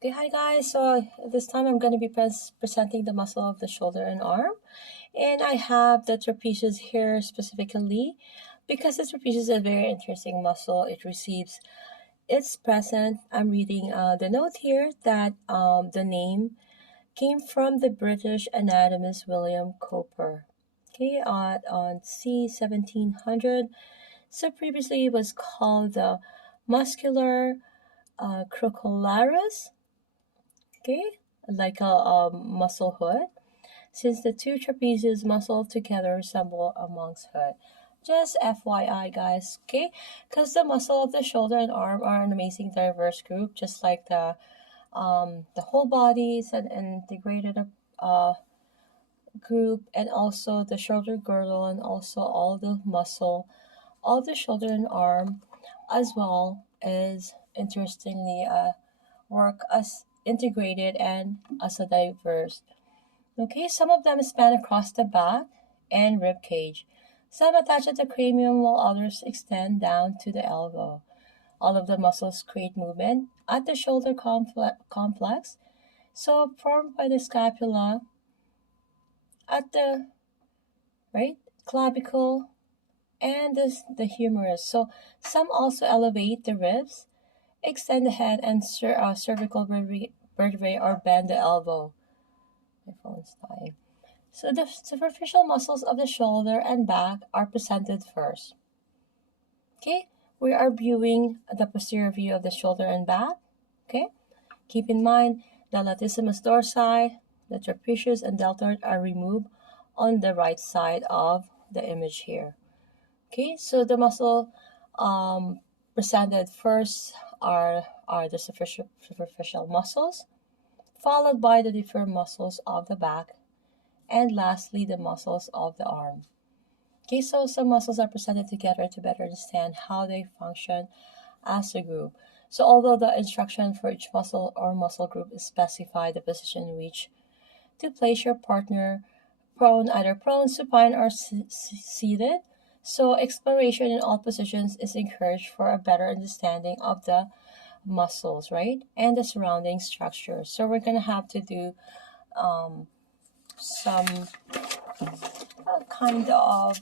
Okay, hi guys. So this time I'm going to be presenting the muscle of the shoulder and arm. And I have the trapezius here specifically because the trapezius is a very interesting muscle. It receives its present. I'm reading the note here that the name came from the British anatomist William Cowper. Okay, on C 1700. So previously it was called the muscular crocolaris, okay, like a muscle hood, since the two trapezius muscle together resemble a monk's hood. Just FYI, guys, okay? Because the muscle of the shoulder and arm are an amazing diverse group, just like the whole body is an integrated uh, group, and also the shoulder girdle, and also all the muscle, all the shoulder and arm, as well as interestingly work as integrated and as a diverse. Okay, some of them span across the back and rib cage. Some attach at the cranium while others extend down to the elbow. All of the muscles create movement at the shoulder complex, so formed by the scapula at the right clavicle and the humerus. So some also elevate the ribs, extend the head and cervical vertebrae, or bend the elbow. My phone's dying. So the superficial muscles of the shoulder and back are presented first. Okay, we are viewing the posterior view of the shoulder and back. Okay, keep in mind the latissimus dorsi, the trapezius, and deltoid are removed on the right side of the image here. Okay, so the muscle presented first are the superficial muscles, followed by the different muscles of the back, and lastly the muscles of the arm. Okay, so some muscles are presented together to better understand how they function as a group. So although the instruction for each muscle or muscle group is specify the position in which to place your partner, prone, either prone, supine, or seated, so exploration in all positions is encouraged for a better understanding of the muscles, right, and the surrounding structure. So we're gonna have to do some kind of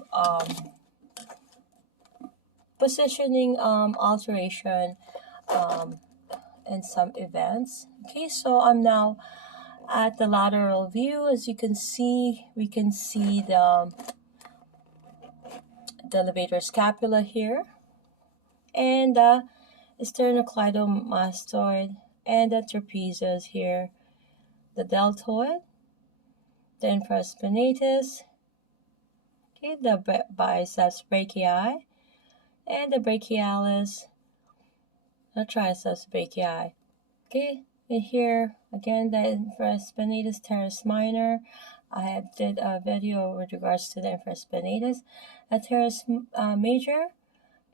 positioning alteration in some events. Okay, so I'm now at the lateral view. As you can see, we can see the levator scapula here, and the sternocleidomastoid, and the trapezius here, the deltoid, the infraspinatus, okay, the biceps brachii, and the brachialis, the triceps brachii. Okay, and here again the infraspinatus teres minor. I have did a video with regards to the infraspinatus, a teres major,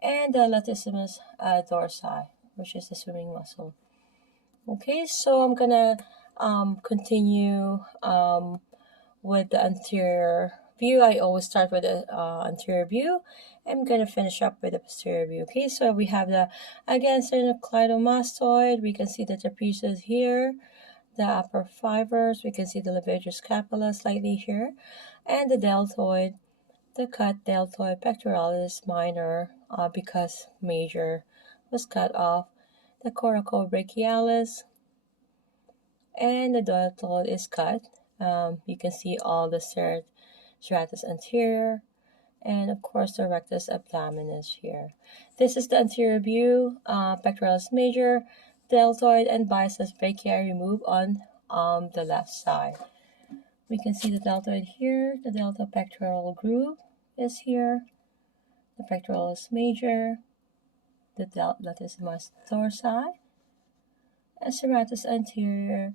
and the latissimus dorsi, which is the swimming muscle. Okay, so I'm gonna continue with the anterior view. I always start with the anterior view. I'm gonna finish up with the posterior view. Okay, so we have the again sternocleidomastoid. We can see the trapezius here, the upper fibers. We can see the levator scapula slightly here, and the deltoid, the cut deltoid pectoralis minor, because major was cut off, the coracobrachialis, and the deltoid is cut. You can see all the serratus anterior, and of course the rectus abdominis here. This is the anterior view, pectoralis major, deltoid, and biceps brachii removed on the left side. We can see the deltoid here, the delta pectoral groove is here, the pectoralis major, the latissimus dorsi, and serratus anterior,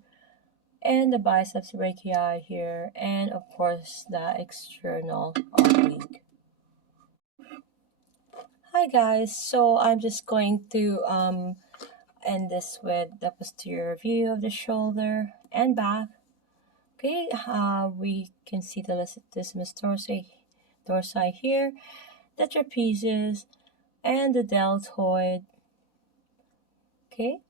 and the biceps brachii here, and of course the external oblique. Hi guys, so I'm just going to end this with the posterior view of the shoulder and back. Okay, we can see the latissimus dorsi here, the trapezius, and the deltoid. Okay,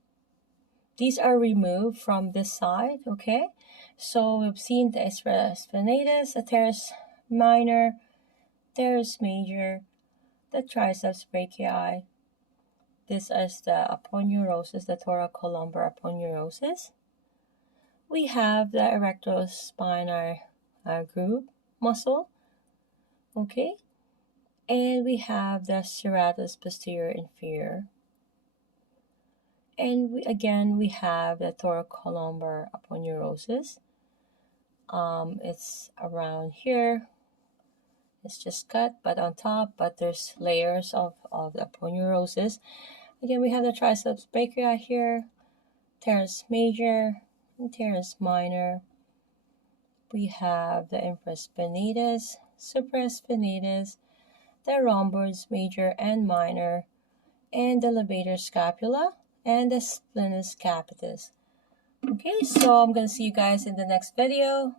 these are removed from this side, okay? So we've seen the spinatus, the teres minor, teres major, the triceps brachii. This is the aponeurosis, the thoracolumbar aponeurosis. We have the erectospinal group muscle, okay? And we have the serratus posterior inferior. And we have the thoracolumbar aponeurosis. It's around here. It's just cut, but on top, but there's layers of the aponeurosis. Again, we have the triceps brachii here, teres major, and teres minor. We have the infraspinatus, supraspinatus, the rhomboids major and minor, and the levator scapula, and the splenus capitis. Okay, so I'm going to see you guys in the next video.